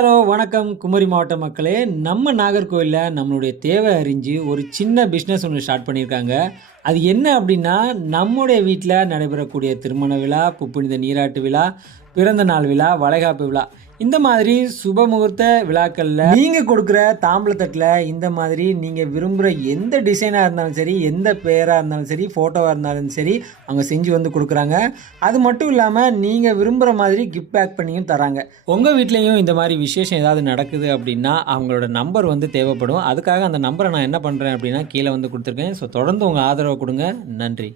Hello வணக்கம் குமரி மாவட்ட மக்களே. நம்ம நாகர்கோவிலில் நம்மளுடைய தேவை அறிஞ்சு ஒரு சின்ன பிஸ்னஸ் ஒன்று ஸ்டார்ட் பண்ணியிருக்காங்க. அது என்ன அப்படின்னா, நம்முடைய வீட்டில் நடைபெறக்கூடிய திருமண விழா, புப்புனித நீராட்டு விழா, பிறந்த நாள் விழா, வளைகாப்பு விழா, இந்த மாதிரி சுப முகூர்த்த விழாக்களில் நீங்கள் கொடுக்குற தாம்பளத்தட்டில் இந்த மாதிரி நீங்கள் விரும்புகிற எந்த டிசைனாக இருந்தாலும் சரி, எந்த பெயராக இருந்தாலும் சரி, ஃபோட்டோவாக இருந்தாலும் சரி, அவங்க செஞ்சு வந்து கொடுக்குறாங்க. அது மட்டும் இல்லாமல் நீங்கள் விரும்புகிற மாதிரி கிஃப்ட் பேக் பண்ணியும் தராங்க. உங்கள் வீட்லேயும் இந்த மாதிரி விசேஷம் ஏதாவது நடக்குது அப்படின்னா அவங்களோட நம்பர் வந்து தேவைப்படும். அதுக்காக அந்த நம்பரை நான் என்ன பண்ணுறேன் அப்படின்னா கீழே வந்து கொடுத்துருக்கேன். ஸோ தொடர்ந்து உங்கள் ஆதரவை கொடுங்க. நன்றி.